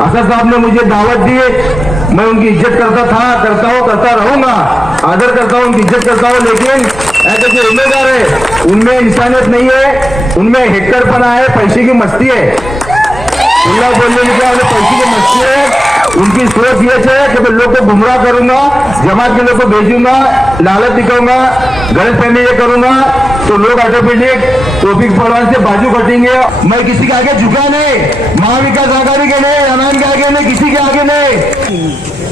असद साहब ने मुझे दावत दी, मैं उनकी इज्जत करता था, करता हूँ, करता रहूंगा, आदर करता हूँ, उनकी इज्जत करता हूँ। लेकिन ऐसे जो जिम्मेदार है उनमें इंसानियत नहीं है, उनमें हेक्टरपना है, पैसे की मस्ती है। खुला बोलने की क्या, पैसे की मस्ती है। उनकी सोच ये है कि मैं लोग को गुमराह करूंगा, जमात के लोग को भेजूंगा, लालच दिखाऊंगा, गलत फहमी ये करूंगा तो लोग ऑटोमेटिक टॉपिक पढ़वाने से बाजू कटेंगे। मैं किसी के आगे झुका नहीं, महाविकास आघाड़ी के नहीं, अनान के आगे नहीं, किसी के आगे नहीं।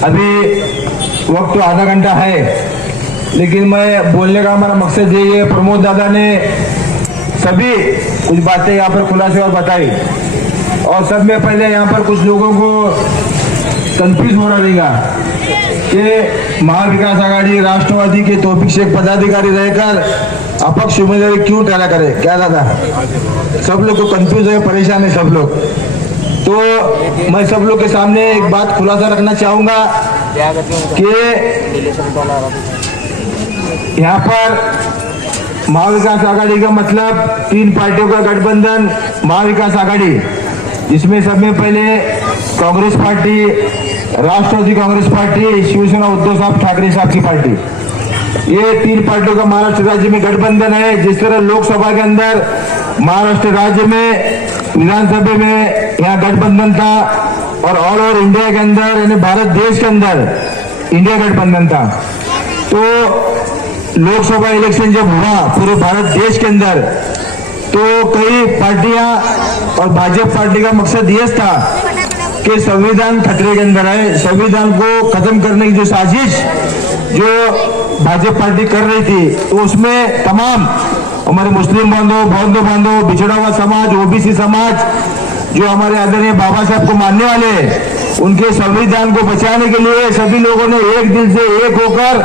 अभी वक्त तो आधा घंटा है, लेकिन मैं बोलने का हमारा मकसद यही है। प्रमोद दादा ने सभी कुछ बातें यहाँ पर खुलासे और बताई, और सब में पहले यहाँ पर कुछ लोगों को कंफ्यूज हो रहा रहेगा कि महाविकास आघाड़ी राष्ट्रवादी के तौफीक शेख पदाधिकारी रहकर अपक्ष उम्मीदवारी क्यों ठहरा करे। क्या दादा, सब लोग को कंफ्यूज है, परेशान है सब लोग। तो मैं सब लोग के सामने एक बात खुलासा रखना चाहूंगा कि यहाँ पर महाविकास आघाड़ी का मतलब 3 पार्टियों का गठबंधन महाविकास आघाड़ी, जिसमें सब में पहले कांग्रेस पार्टी, राष्ट्रवादी कांग्रेस पार्टी, शिवसेना उद्धव साहब ठाकरे साहब की पार्टी, ये 3 पार्टियों का महाराष्ट्र राज्य में गठबंधन है। जिस तरह लोकसभा के अंदर महाराष्ट्र राज्य में, विधानसभा में यहाँ गठबंधन था, और ऑल ओवर इंडिया के अंदर यानी भारत देश के अंदर इंडिया गठबंधन था। तो लोकसभा इलेक्शन जब हुआ पूरे भारत देश के अंदर, तो कई पार्टियां और भाजपा पार्टी का मकसद यह था कि संविधान खतरे के अंदर है, संविधान को खत्म करने की जो साजिश जो भाजपा पार्टी कर रही थी, तो उसमें तमाम हमारे मुस्लिम बांधव, बौद्ध बांधव, बिछड़ा हुआ समाज, ओबीसी समाज, जो हमारे आदरणीय बाबा साहब को मानने वाले, उनके संविधान को बचाने के लिए सभी लोगों ने एक दिल से एक होकर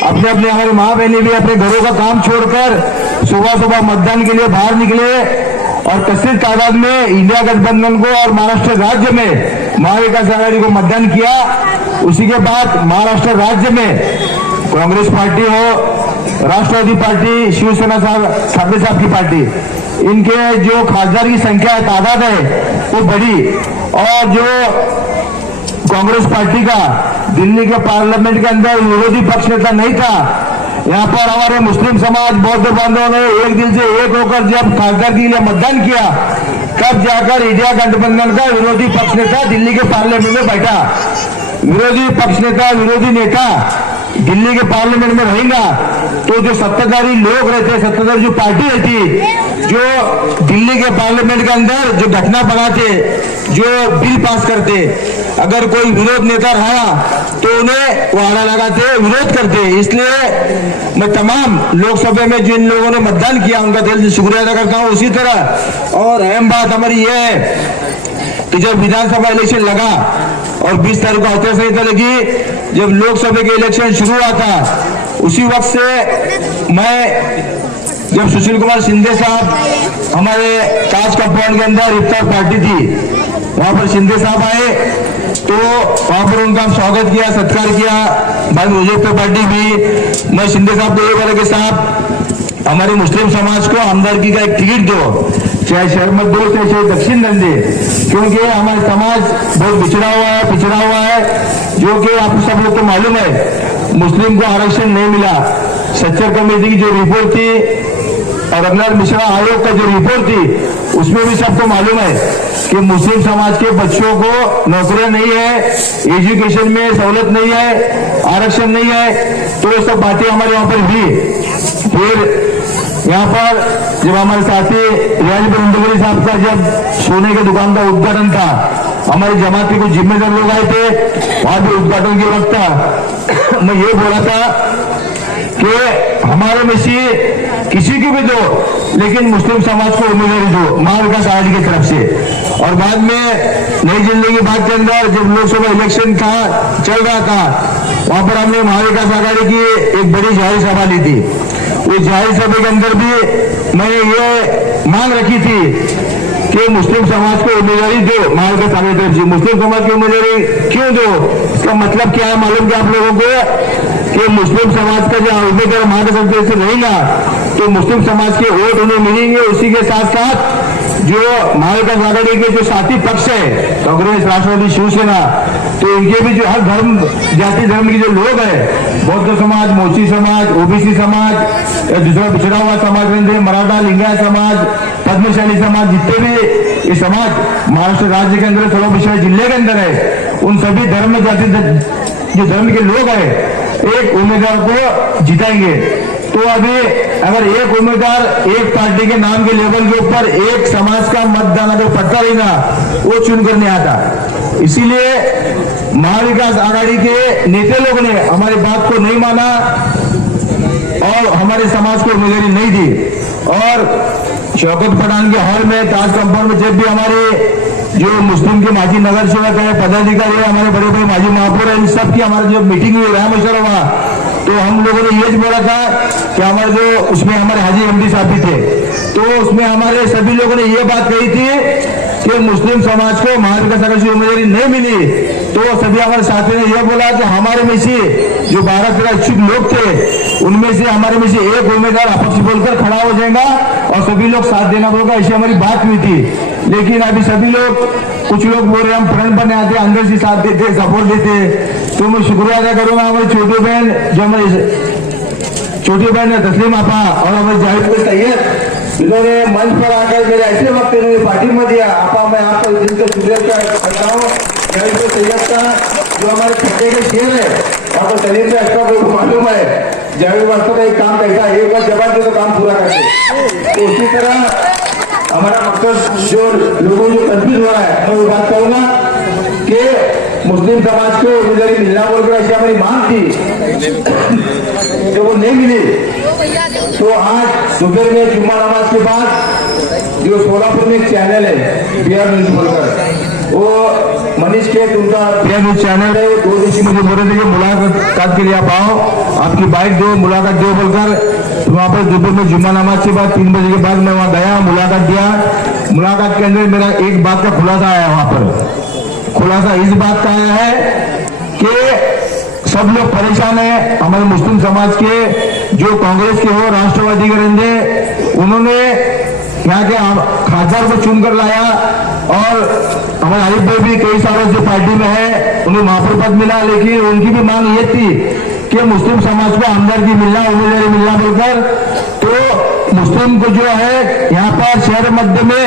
अपने अपने, हमारे माँ बहनें भी अपने घरों का काम छोड़कर सुबह सुबह मतदान के लिए बाहर निकले, और कथित तादाद में इंडिया गठबंधन को और महाराष्ट्र राज्य में महाविकास आघाड़ी को मतदान किया। उसी के बाद महाराष्ट्र राज्य में कांग्रेस पार्टी हो, राष्ट्रवादी पार्टी, शिवसेना साहब ठाकरे साहब की पार्टी, इनके जो खासदार की संख्या है, तादाद है, वो बढ़ी। और जो कांग्रेस पार्टी का दिल्ली के पार्लियामेंट के अंदर विरोधी पक्ष नेता नहीं था, यहाँ पर हमारे मुस्लिम समाज, बौद्ध बांधवों ने एक दिल से एक होकर जब खासदार के लिए मतदान किया, तब जाकर इंडिया गठबंधन का विरोधी पक्ष नेता दिल्ली के पार्लियामेंट में बैठा। विरोधी पक्ष नेता, विरोधी नेता दिल्ली के पार्लियामेंट में रहेगा तो जो सत्ताधारी लोग रहते, सत्ताधारी जो पार्टी रहती, जो दिल्ली के पार्लियामेंट के अंदर जो घटना बनाते, जो बिल पास करते, अगर कोई विरोध नेता रहा तो उन्हें वाड़ा लगाते, विरोध करते। इसलिए मैं तमाम लोकसभा में जिन लोगों ने मतदान किया उनका दिल से शुक्रिया अदा करता हूं। उसी तरह और अहम बात हमारी यह है कि जब विधानसभा इलेक्शन लगा और 20 तारीख को आचार संहिता लगी, जब लोकसभा के इलेक्शन शुरू हुआ था, उसी वक्त से मैं, जब सुशील कुमार शिंदे साहब हमारे ताज कंपाउंड के अंदर इफ्तार पार्टी थी, वहां पर शिंदे साहब आए, तो वहां पर उनका स्वागत किया, सत्कार किया। बाद में मुझे पार्टी भी, मैं शिंदे साहब को ये बोला कि साहब हमारे मुस्लिम समाज को हमदर्दी का एक टिकट दो, चाहे शहर में दो, चाहे दक्षिण दन दे, क्योंकि हमारा समाज बहुत बिछड़ा हुआ है, पिछड़ा हुआ है। जो कि आप सब लोग को मालूम है, मुस्लिम को आरक्षण नहीं मिला। सच्चर कमेटी की जो रिपोर्ट थी और रघुनाथ मिश्रा आयोग का जो रिपोर्ट थी, उसमें भी सबको मालूम है कि मुस्लिम समाज के बच्चों को नौकरियां नहीं है, एजुकेशन में सहूलत नहीं है, आरक्षण नहीं है। तो ये सब बातें हमारे यहाँ पर हुई। फिर यहाँ पर जब हमारे साथी रियाज बंदगरी साहब का जब सोने के दुकान का उद्घाटन था, हमारी जमात के कुछ जिम्मेदार लोग आए थे, वहां भी उद्घाटन के वक्त था, मैं ये बोला था कि हमारे में से किसी की भी दो, लेकिन मुस्लिम समाज को उम्मीदवारी दो महाविकास आघाड़ी की तरफ से। और बाद में नई जिंदगी की बात के अंदर जब लोकसभा इलेक्शन था, चल रहा था, वहां पर हमने महाविकास आघाड़ी की एक बड़ी जाहिर सभा ली थी। उस जाहिर सभा के अंदर भी मैंने ये मांग रखी थी कि मुस्लिम समाज को उम्मीदवारी दो महाविकास आघाड़ी की तरफ से। मुस्लिम समाज की उम्मीदवारी क्यों दो, इसका मतलब क्या है मालूम क्या आप लोगों को, कि मुस्लिम समाज का जो उम्मीदवार महाविकास आघाड़ी से रहेगा तो मुस्लिम समाज के वोट उन्हें मिलेंगे। उसी के साथ साथ जो महाविकास आघाड़ी के जो साथी पक्ष है, कांग्रेस, राष्ट्रवादी, शिवसेना, तो इनके भी जो हर धर्म, जाति धर्म के जो लोग हैं, बौद्ध समाज, मोची समाज, ओबीसी समाज, दूसरा पिछड़ा हुआ समाज, मराठा, लिंगायत समाज, पद्मशाली समाज, जितने भी ये समाज महाराष्ट्र राज्य के अंदर, सोलापुर जिले के अंदर है, उन सभी धर्म, जाति, जो धर्म के लोग हैं, एक उम्मीदवार को जिताएंगे। तो अभी अगर एक उम्मीदवार एक पार्टी के नाम के लेवल के ऊपर एक समाज का मतदान अगर पड़ता रहेगा, वो चुन कर नहीं आता। इसीलिए महाविकास आघाड़ी के नेता लोगों ने हमारी बात को नहीं माना और हमारे समाज को उम्मीदवारी नहीं दी। और शौकत पठान के हॉल में, ताज कंपाउंड में, जब भी हमारे जो मुस्लिम के माजी नगर सेवक है, पदाधिकारी है, हमारे बड़े बड़े माजी महापौर है, इन सब की हमारी जो मीटिंग हुई, राय मशवरा हुआ, तो हम लोगों ने ये बोला था कि हमारे जो उसमें हमारे हाजी एमडी साहब भी थे, तो उसमें हमारे सभी लोगों ने ये बात कही थी कि मुस्लिम समाज को महाविकास आघाड़ी से उम्मीदवारी नहीं मिली, तो सभी हमारे साथियों ने यह बोला कि हमारे में से जो 12-13 इच्छुक लोग थे, उनमें से हमारे में से एक उम्मीदवार अपक्ष बोलकर खड़ा हो जाएगा और सभी लोग साथ देना होगा, ऐसी हमारी बात हुई थी। लेकिन अभी सभी लोग, कुछ लोग बोल रहे हम फ्रंट पर आते, अंदर से साथ देते, सपोर्ट देते। तो मैं शुक्रिया अदा करूंगा हमारी छोटी बहन, जो हमारी छोटी बहन है तस्लीम आपा और हमारे जाहिद सैयद, इन्होंने मंच पर आकर मेरे ऐसे वक्त इन्होंने पार्टी में दिया। आपा मैं आपका दिल से शुक्रिया करता हूँ। जाहिद सैयद का जो हमारे छठे के शेर है, आपको सलीम से अच्छा को मालूम है, जाहिद वास्तव का एक काम करता है, एक बार जवाब दे तो काम पूरा करते। तो उसी तरह हमारा मकसद जो लोगों को कंफ्यूज हो रहा है, मैं वो बात कहूंगा कि मुस्लिम समाज को उम्मीदवारी मिलना बोलकर ऐसी हमारी मांग थी, तो वो नहीं मिली। तो आज सुबह में जुम्मा नमाज के बाद जो सोलापुर में एक चैनल है बिहार न्यूज बोलकर, वो मनीष के उनका बिहार न्यूज चैनल है, 2 दिन मुझे बोल रहे थे कि मुलाकात के लिए आप आओ, आपकी बाइक दो, मुलाकात दो बोलकर। वहाँ पर दोपहर में जुम्मा नमाज के बाद 3 बजे के बाद मैं वहाँ गया, मुलाकात दिया। मुलाकात के अंदर मेरा एक बात का खुलासा आया, वहां पर खुलासा इस बात का आया है कि सब लोग परेशान है, हमारे मुस्लिम समाज के जो कांग्रेस के हो, राष्ट्रवादी के रहेंगे, उन्होंने यहाँ के खासदार को चुनकर लाया और हमारे आरिफ भाई भी कई सालों से पार्टी में है, उन्हें महापौर पद मिला, लेकिन उनकी भी मांग ये थी कि मुस्लिम समाज को आमदारगी मिलना, उम्मीदवारी मिलना बोलकर। तो मुस्लिम को जो है यहाँ पर शहर मध्य में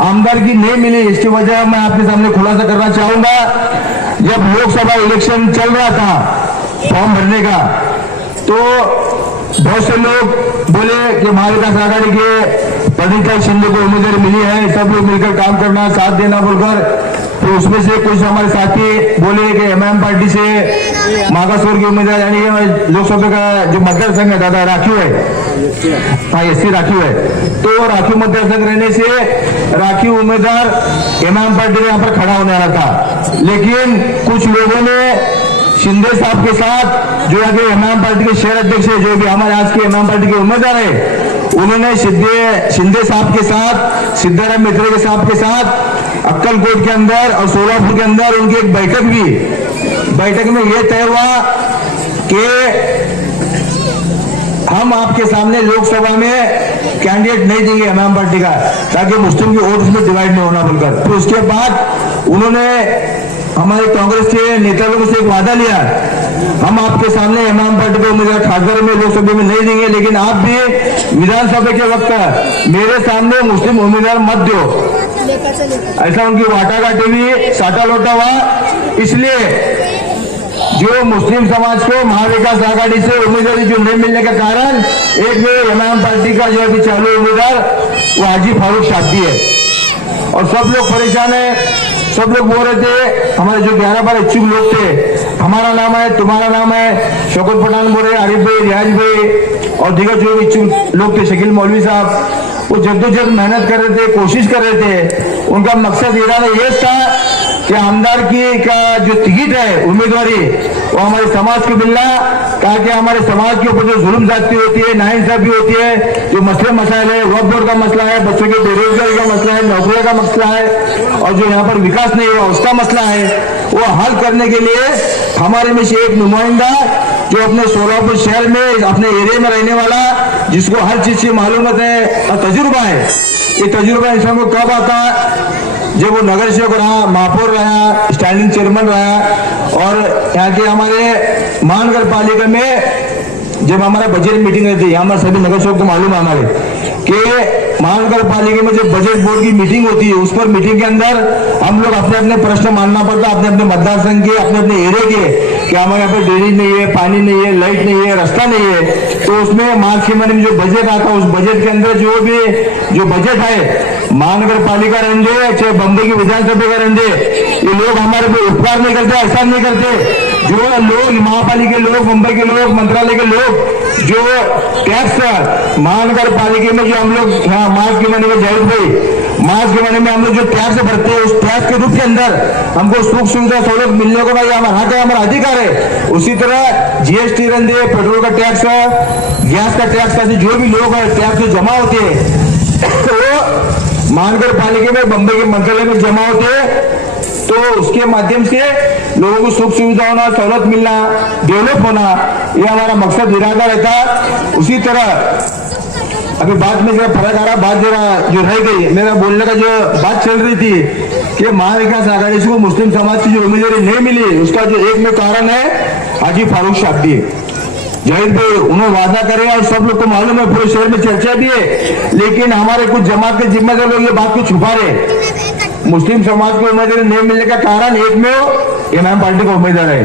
आमदारगी नहीं मिली। इसकी वजह मैं आपके सामने खुलासा करना चाहूंगा। जब लोकसभा इलेक्शन चल रहा था फॉर्म भरने का, तो बहुत से लोग बोले कि महाविकास आघाड़ी के पंडित शिंदे को उम्मीदवारी मिली है, सब लोग मिलकर काम करना, साथ देना बोलकर। तो उसमें से कुछ हमारे साथी बोले कि एमआईएम पार्टी से मागास वर्ग के उम्मीदवार, यानी लोकसभा का जो मतदार संघ है दादा राखीव है, हाँ एससी राखीव है, तो राखीव मतदार संघ रहने से राखीव उम्मीदवार एमआईएम पार्टी के यहाँ पर खड़ा होने वाला था। लेकिन कुछ लोगों ने शिंदे साहब के साथ, जो यहाँ के एमआईएम पार्टी के शहर अध्यक्ष है, जो भी हमारे आज के एमआईएम पार्टी के उम्मीदवार है, उन्होंने शिंदे साहब के साथ, सिद्धाराम मित्र के साहब के साथ अक्कलकोट के अंदर और सोलापुर के अंदर उनकी एक बैठक भी, बैठक में यह तय हुआ कि हम आपके सामने लोकसभा में कैंडिडेट नहीं देंगे एमआईएम पार्टी का, ताकि मुस्लिम की वोट उसमें डिवाइड नहीं होना बोलकर। तो उसके बाद उन्होंने हमारे कांग्रेस के नेता लोगों से एक वादा लिया, हम आपके सामने इमाम पार्टी को उम्मीदवार खासदार में लोकसभा में नहीं देंगे, लेकिन आप भी विधानसभा के वक्त मेरे सामने मुस्लिम उम्मीदवार मत दो। ऐसा उनकी वाटाघाटी भी साटा लोटा हुआ। इसलिए जो मुस्लिम समाज को महाविकास आघाड़ी से उम्मीदवारी जो नहीं मिलने का कारण, एक में इमाम पार्टी का जो अभी चालू उम्मीदवार वो हाजी फारूक शादी है, और सब लोग परेशान है। सब लोग बोल रहे थे, हमारे जो 11-12 इच्छुक लोग थे, हमारा नाम है, तुम्हारा नाम है, शौकत पठान बोल रहे, आरिफ भाई, रियाज भाई और दीगर जो इच्छुक लोग थे, शकील मौलवी साहब, वो जद्दोजहद मेहनत कर रहे थे, कोशिश कर रहे थे। उनका मकसद इरादा ये था कि आमदार की का जो टिकट है उम्मीदवारी वो हमारे समाज को मिलना, ताकि हमारे समाज के ऊपर जो जुल्म जाती होती है, नाइंसाफी होती है, जो मसले मसाइल है, वक्फ बोर्ड का मसला है, बच्चों की बेरोजगारी का मसला है, नौकरियों का मसला है, और जो यहाँ पर विकास नहीं हुआ उसका मसला है, वो हल करने के लिए हमारे में से एक नुमाइंदा जो अपने सोलापुर शहर में अपने एरिया में रहने वाला, जिसको हर चीज की मालूमत है और तजुर्बा है। ये तजुर्बा इंसान को कब आता, जब वो नगर सेवक रहा, महापौर रहा, स्टैंडिंग चेयरमैन रहा, और यहाँ के हमारे महानगर पालिका में जब हमारा बजट मीटिंग रहती है, हमारे सभी नगर सेवक को मालूम है हमारे कि महानगर पालिका में जब बजट बोर्ड की मीटिंग होती है, उस पर मीटिंग के अंदर हम लोग अपने अपने प्रश्न मानना पड़ता है, अपने अपने मतदार संघ के, अपने अपने एरिया के, कि हमारे यहाँ पे ड्रेनेज नहीं है, पानी नहीं है, लाइट नहीं है, रास्ता नहीं है। तो उसमें मार्च के महीने में जो बजट आता है, उस बजट के अंदर जो बजट है, महानगर पालिका रेंजे चाहे बम्बई की विधानसभा का रेंजे, ये लोग हमारे पे उपकार नहीं करते, एहसान नहीं करते। जो लोग महापालिका के लोग, मुंबई के लोग, मंत्रालय के लोग जो टैक्स महानगर पालिका में जो हम लोग यहाँ मार्च के महीने में जाहिर हुई, मार्च के महीने में हम लोग जो टैक्स भरते हैं, उस टैक्स के रूप के अंदर हमको सुख सुविधा सहूलत मिलने को भाई हमारा हक है, हमारा अधिकार है। उसी तरह जीएसटी रेंजे, पेट्रोल का टैक्स, गैस का टैक्स, ऐसे जो भी लोग है टैक्स जमा होते हैं तो महानगर पालिका में, बम्बई के मंत्रालय में जमा होते हैं, तो उसके माध्यम से लोगों को सुख सुविधा होना, सहूलत मिलना, डेवलप होना, ये हमारा मकसद इरादा रहता। उसी तरह अभी बात में जरा फर्क आ रहा, बात जरा जो रह गई, मेरा बोलने का जो बात चल रही थी कि महाविकास आघाड़ी को मुस्लिम समाज की जो उम्मीदवारी नहीं मिली, उसका जो एक में कारण है हाजी फारूक शाब्दी। जाहिर भाई उन्होंने वादा करे और सब लोग को मालूम है, पूरे शहर में चर्चा भी है, लेकिन हमारे कुछ जमात के जिम्मेदार लोग ये बात को छुपा रहे। मुस्लिम समाज को उम्मीदवार नहीं मिलने का कारण एक में इमाम पार्टी का उम्मीदवार है,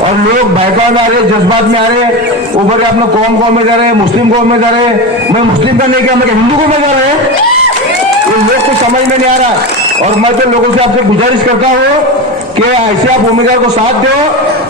और लोग बहकाव में आ रहे, जज्बात में आ रहे, ऊपर अपने कौम को उम्मीदवार है, मुस्लिम को उम्मीदवार है। मैं मुस्लिम का नहीं किया, मैं हिंदू को उम्मीदवार है, ये लोग को समझ में नहीं आ रहा। और मैं तो लोगों से आपसे गुजारिश करता हूँ कि ऐसे आप उम्मीदवार को साथ दो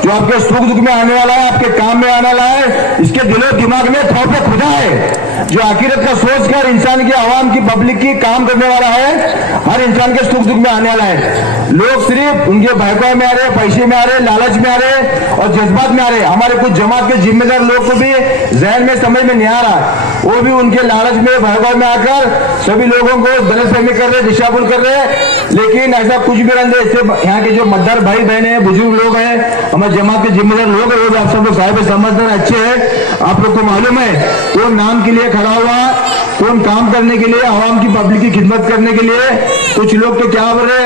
जो आपके सुख दुख में आने वाला है, आपके काम में आने वाला है, इसके दिलो दिमाग में थोड़ा सा खुदा है, जो आखिरत का सोच कर इंसान की, आवाम की, पब्लिक की काम करने वाला है, हर इंसान के सुख दुख में आने वाला है। लोग सिर्फ उनके बहकाव में आ रहे, पैसे में आ रहे, लालच में आ रहे और जज्बात में आ रहे। हमारे कुछ जमात के जिम्मेदार लोग को भी जहन में समझ में नहीं आ रहा, वो भी उनके लालच में, बहकाव में आकर सभी लोगों को गलतफहमी कर रहे, दिशाभूल कर रहे। लेकिन ऐसा कुछ भी रहने, इससे यहाँ के जो मतदार भाई बहन है, बुजुर्ग लोग हैं, हमारे जमात के जिम्मेदार लोग हैं, वो भी आप सब लोग साहिब समझदार अच्छे हैं। आप लोग को मालूम है कौन नाम के लिए खड़ा हुआ, कौन काम करने के लिए, आवाम की, पब्लिक की खिदमत करने के लिए। कुछ लोग तो क्या बोल रहे,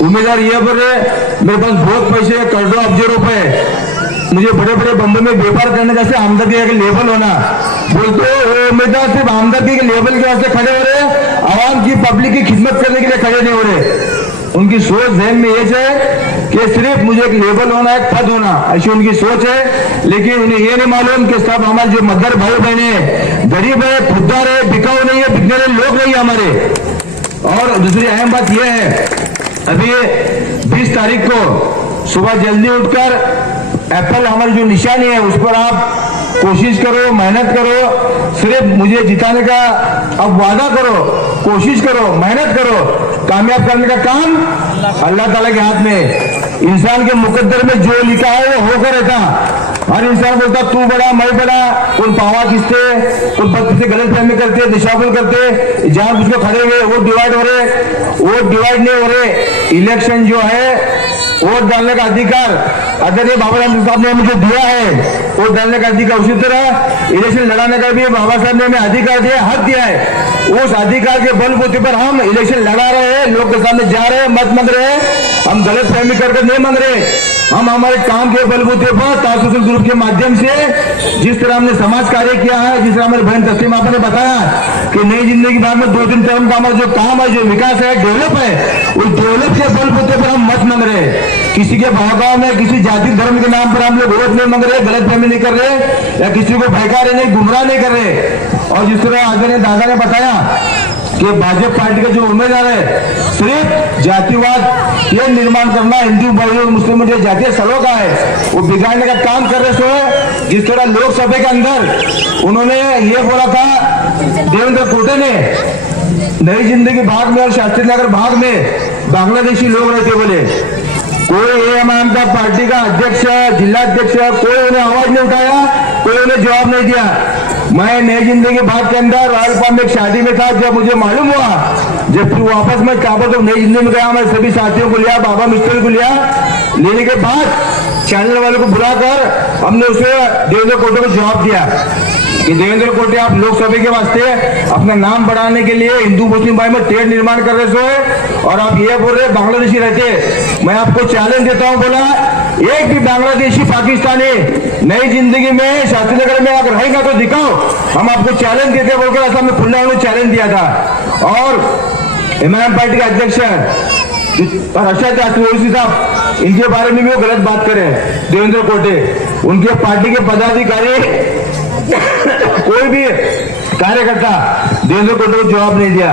उम्मीदवार ये बोल रहे मेरे पास बहुत पैसे है, कर दो अब्जों रुपए, मुझे बड़े बड़े बंबई में व्यापार करने जैसे आमदनी के लेवल होना। बोलते उम्मीदवार सिर्फ आमदनी के लेवल के वास्ते खड़े हो रहे, आवाम की, पब्लिक की खिदमत करने के लिए खड़े नहीं हो रहे। उनकी सोच जहन में ये है कि सिर्फ मुझे एक लेबल होना है, पद होना, ऐसी उनकी सोच है। लेकिन उन्हें ये नहीं मालूम कि सब हमारे जो मतदार भाई बहने हैं, गरीब है, खुददार है, बिकाऊ नहीं है, बिकने वाले लोग नहीं हमारे। और दूसरी अहम बात यह है, अभी 20 तारीख को सुबह जल्दी उठकर एप्पल हमारी जो निशानी है उस पर आप कोशिश करो, मेहनत करो, सिर्फ मुझे जिताने का अब वादा करो, कोशिश करो, मेहनत करो। कामयाब करने का काम अल्लाह ताला के हाथ में। इंसान के मुकद्दर में जो लिखा है वो होकर रहता। हर इंसान बोलता तू बड़ा, मैं बड़ा, कौन पावा खींचते, कौन पद से गलत फहमी करते, दिशाभूल करते, जहां कुछ खड़े हुए वोट डिवाइड हो रहे, वोट डिवाइड नहीं हो रहे। इलेक्शन जो है वोट डालने का अधिकार अगर ये बाबा साहब ने मुझे दिया है, वोट डालने का अधिकार, उसी तरह इलेक्शन लड़ाने का भी बाबा साहब ने हमें अधिकार दिया, हक दिया है। उस अधिकार के बलबूते पर हम इलेक्शन लड़ा रहे हैं, लोग के सामने जा रहे हैं, मत मांग रहे हैं, हम गलत फहमी करके नहीं मांग रहे। हम हमारे काम के बलबूते पर तासुसुल ग्रुप के माध्यम से जिस तरह हमने समाज कार्य किया है, जिस तरह हमारे बहन तस्लीम आपने बताया कि नई जिंदगी बाद में 2-3 टर्म का हमारा जो काम है, जो विकास है, डेवलप है, उस डेवलप के बलबूते पर हम मत मांग रहे। किसी के बहकाव में, किसी जाति धर्म के नाम पर हम लोग वोट नहीं मांग रहे, गलत फहमी नहीं कर रहे, या किसी को भड़का रहे नहीं, गुमराह नहीं कर रहे। और जिस तरह आगे दादा ने बताया कि भाजपा पार्टी का जो उम्मीदवार है सिर्फ जातिवाद के निर्माण करना, हिंदू भाई और मुस्लिम जो जातीय सड़ों का है वो बिगाड़ने का काम कर रहे। सो जिस तरह लोकसभा के अंदर उन्होंने ये बोला था देवेंद्र कोटे ने, नई जिंदगी भाग में और शास्त्री नगर भाग में बांग्लादेशी लोग रहते बोले, कोई एएमआईएम का पार्टी का अध्यक्ष, जिला अध्यक्ष, कोई उन्हें आवाज नहीं उठाया, कोई उन्हें जवाब नहीं दिया। मैं नई जिंदगी बात के अंदर रॉयल पाम में एक शादी में था, जब मुझे मालूम हुआ, जब फिर वापस मैं ताबड़तोड़ नई जिंदगी में गया, मैं सभी साथियों को लिया, बाबा मिस्त्री को लिया, लेने के बाद चैनल वालों को बुलाकर हमने उसे देवेंद्र कोटे को जवाब दिया कि देवेंद्र कोटे आप लोकसभा के वास्ते अपना नाम बढ़ाने के लिए हिंदू मुस्लिम भाई में टेढ़ निर्माण कर रहे सो और आप ये बोल रहे बांग्लादेशी रहते। मैं आपको चैलेंज देता हूं, बोला एक भी बांग्लादेशी पाकिस्तानी नई जिंदगी में शास्त्री नगर में अगर रहेगा तो दिखाओ, हम आपको चैलेंज देते बोलकर ऐसा हमने खुला चैलेंज दिया था। और इमरान पार्टी के अध्यक्ष रशद ओवैसी साहब, इनके बारे में भी वो गलत बात करें, देवेंद्र कोटे, उनके पार्टी के पदाधिकारी कोई भी कार्यकर्ता देवेंद्र कोटे को जवाब नहीं दिया।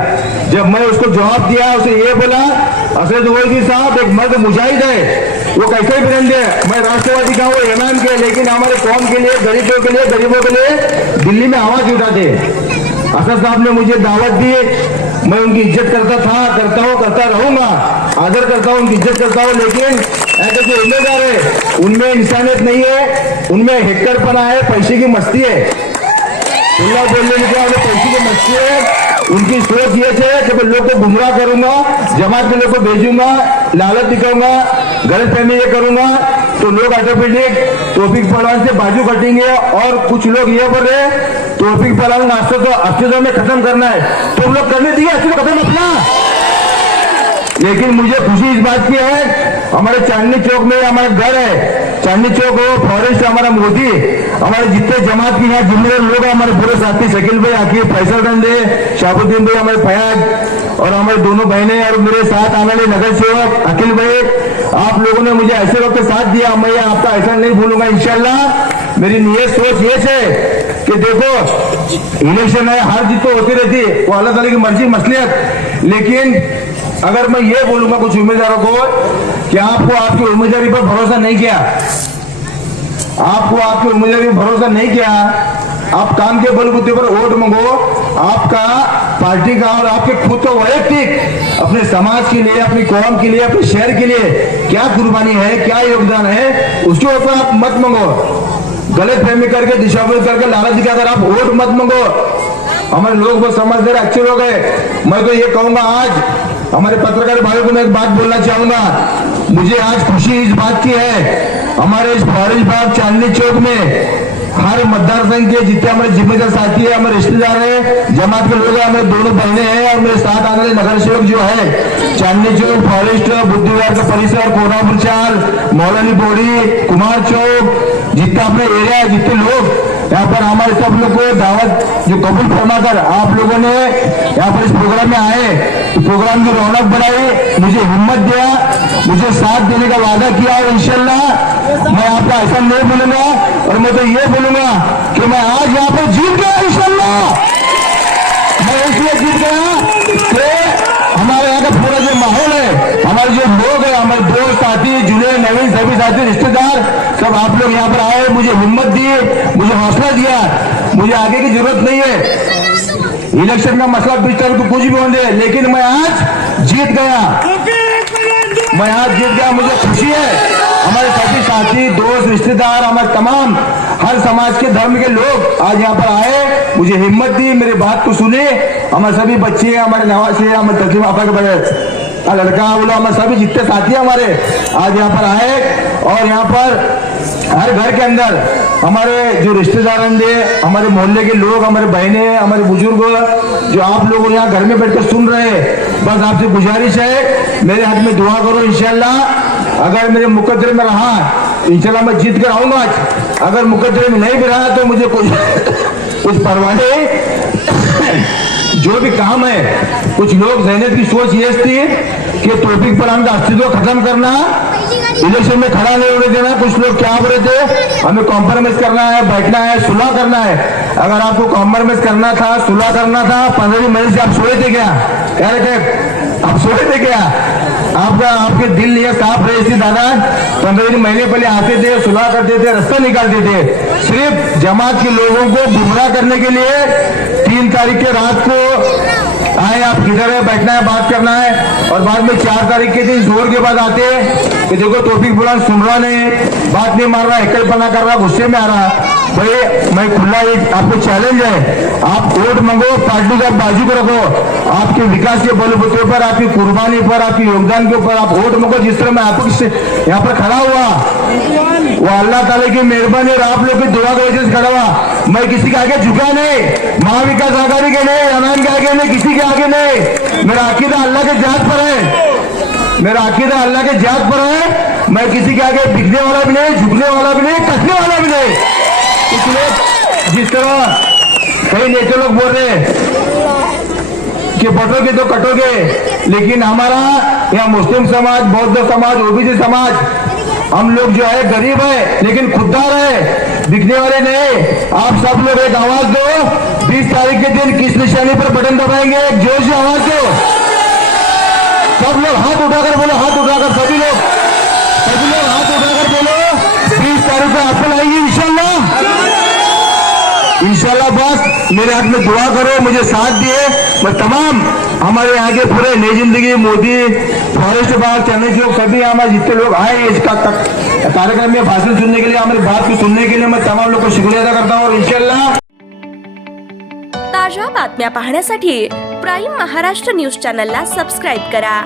जब मैं उसको जवाब दिया, उसे ये बोला असद ओवैसी साहब एक मर्द मुजाहिद है, वो कैसे भी रहने, मैं राष्ट्रवादी का वो इमाम के, लेकिन हमारे कौम के लिए, गरीबों के लिए दिल्ली में आवाज उठाते। असद साहब ने मुझे दावत दी, मैं उनकी इज्जत करता था, करता हूँ, करता रहूंगा, आदर करता हूँ, उनकी इज्जत करता हूँ, लेकिन ऐसे जो उम्मीदवार है उनमें इंसानियत नहीं है, उनमें हेक्टरपना है, पैसे की मस्ती है, बोलने निकला उन्हें पैसे की मस्ती है। उनकी सोच ये है कि मैं लोग को गुमराह करूंगा, जमात के लोग को भेजूंगा, लालच दिखाऊंगा, गलत फहमी ये करूंगा तो लोग ऑटोमेटिक तौफीक पहलवान से बाजू कटेंगे। और कुछ लोग ये बोल रहे तौफीक पहलवान अस्तित्व में खत्म करना है, तो लोग करने दिए अस्तित्व खत्म अपना। लेकिन मुझे खुशी इस बात की है, हमारे चांदनी चौक में हमारा घर है, चांदनी चौक हो, फॉरेस्ट हमारा मोदी, हमारे जितने जमात के यहाँ जिम्मेदार लोग हैं, हमारे पूरे साथी शकील भाई, आकिब, फैसल रंदे, शाहबुद्दीन भाई, हमारे फयाज और हमारे दोनों बहनें और मेरे साथ आने वाले नगर सेवक अखिल भाई, आप लोगों ने मुझे ऐसे वक्त साथ दिया, मैं आपका ऐसा नहीं भूलूंगा इंशाल्लाह। मेरी नियत सोच ये है कि देखो इलेक्शन है, हार जीत तो होती रहती है, वो अल्लाह ताला की मर्जी मसलियत, लेकिन अगर मैं ये बोलूंगा कुछ उम्मीदवारों को कि आपको आपकी उम्मीदवारी पर भरोसा नहीं किया, आपको आपकी उम्मीदवारी पर भरोसा नहीं किया, आप काम के बलबूते पर वोट मांगो, आपका पार्टी का और आपके खुद का वैयक्तिक अपने समाज के लिए, अपनी कौम के लिए, अपने शहर के लिए क्या कुर्बानी है, क्या योगदान है, उसके ऊपर आप मत मांगो, गलत फहमी करके, दिशाभूल करके, लालच दिखाकर आप वोट मत मांगो। हमारे लोग बहुत समझदार अच्छे लोग हैं। मैं तो ये कहूंगा, आज हमारे पत्रकार भाइयों को मैं एक बात बोलना चाहूंगा, मुझे आज खुशी इस बात की है, हमारे इस फॉरेस्ट बाग चांदनी चौक में हर मतदार संघ के जितने हमारे जिम्मेदार साथी है, हमारे रिश्तेदार है, जमात के लोग हैं, हमारे दोनों बहने हैं और मेरे साथ आने वाले नगर सेवक जो है, चांदनी चौक, फॉरेस्ट, बुद्धिवार का परिसर, कोरापुर चाल, मौलानी बोड़ी, कुमार चौक, जितना अपने एरिया है, जितने लोग यहाँ पर हमारे सब लोग को दावत जो कबूल फरमाकर आप लोगों ने यहाँ पर इस प्रोग्राम में आए, तो प्रोग्राम की रौनक बढ़ाई, मुझे हिम्मत दिया, मुझे साथ देने का वादा किया और इंशाल्लाह मैं आपका ऐसा नहीं बोलूंगा और मैं तो ये बोलूंगा कि मैं आज यहाँ पर जीत गया इंशाल्लाह। मैं इसलिए जीत गया कि हमारे यहाँ का पूरा जो माहौल है, हमारे जो लोग हैं, हमारे दोस्त साथी, जुड़े नवीन सभी साथी, रिश्तेदार, सब आप लोग यहाँ पर आए, मुझे हिम्मत दी, मुझे हौसला दिया, मुझे आगे की जरूरत नहीं है, इलेक्शन का मसला बीच तरफ तो कुछ भी होने, लेकिन मैं आज जीत गया, मैं आज जीत गया, मुझे खुशी है। हमारे सभी साथी, दोस्त, रिश्तेदार, हमारे तमाम हर समाज के धर्म के लोग आज यहाँ पर आए, मुझे हिम्मत दी, मेरी बात को सुने, हमारे सभी बच्चे, हमारे नवासे, हमारे तस्लीम आपा के बड़े लड़का बोलो, हमारे सभी जितने साथी हमारे आज यहाँ पर आए और यहाँ पर हर घर के अंदर हमारे जो रिश्तेदार हैं, हमारे मोहल्ले के लोग, हमारे बहनें, हमारे बुजुर्ग, जो आप लोग यहाँ घर में बैठकर सुन रहे हैं, बस आपसे गुजारिश है मेरे हाथ में दुआ करो, इंशाल्लाह अगर मेरे मुकद्दर में रहा इंशाल्लाह मैं जीत कर आऊंगा, अगर मुकद्दर में नहीं भी रहा तो मुझे कुछ परवाह नहीं, जो भी काम है। कुछ लोग जहनीत की सोच ये थी कि तौफीक पहलवान का अस्तित्व खत्म करना, इलेक्शन में खड़ा नहीं होने देना। कुछ लोग क्या बोल रहे थे, हमें कॉम्प्रोमाइज करना है, बैठना है, सुलह करना है। अगर आपको कॉम्प्रोमाइज करना था, सुलह करना था, 15 महीने से आप सोए थे क्या? कह रहे थे आप सोए थे क्या? आपके दिल ये साफ रहे थी दादा, 15 महीने पहले आते थे, सुलह करते थे, रास्ता निकालते थे। सिर्फ जमात के लोगों को गुमराह करने के लिए 3 तारीख के रात को आए आप किधर है, बैठना है, बात करना है। और बाद में 4 तारीख के दिन जोर के बाद आते हैं कि देखो तौफीक बुलंद सुन रहा नहीं, बात नहीं मार रहा, एकलपना कर रहा, गुस्से में आ रहा। भाई मैं खुला एक आपको चैलेंज है, आप वोट मांगो, पार्टी का बाजू को रखो, आपके विकास के बलबूते पर, आपकी कुर्बानी पर, आपके योगदान के ऊपर आप वोट मांगो। जिस तरह मैं आपको यहाँ पर खड़ा हुआ वो अल्लाह ताला की मेहरबानी और आप लोग की दुआ की वजह से खड़ा हुआ। मैं किसी के आगे झुका नहीं, महाविकास आघाड़ी के नहीं, अनान के आगे नहीं, किसी के आगे नहीं। मेरा अकीदा अल्लाह के जात पर है, मेरा अकीदा अल्लाह के जात पर है। मैं किसी के आगे बिकने वाला भी नहीं, झुकने वाला भी नहीं, कसने वाला भी नहीं। इसलिए जिस तरह कई नेता लोग बोल रहे हैं कि बटोगे तो कटोगे, लेकिन हमारा यहाँ मुस्लिम समाज, बौद्ध समाज, ओबीसी समाज, हम लोग जो है गरीब है लेकिन खुददार है, दिखने वाले नहीं। आप सब लोग एक आवाज दो, 20 तारीख के दिन किस निशानी पर बटन दबाएंगे, एक जोर से आवाज दो। सब लोग हाथ उठाकर बोलो, हाथ उठाकर सभी लोग हाथ उठाकर बोलो, 20 तारीख को एप्पल आएगी इंशाल्लाह। बस मेरे हाथ में दुआ करो, मुझे साथ दिए। मैं तमाम हमारे यहाँ के पूरे नई जिंदगी, मोदी, फॉरेस्ट बाग, चैनल लोग, सभी हमारे जितने लोग आए इसका कार्यक्रम में भाषण सुनने के लिए, हमारी बात को सुनने के लिए मैं तमाम लोग को शुक्रिया अदा करता हूँ। और इंशाल्लाह ताज्या बातम्या पाहण्यासाठी प्राईम महाराष्ट्र न्यूज चॅनलला सबस्क्राईब करा।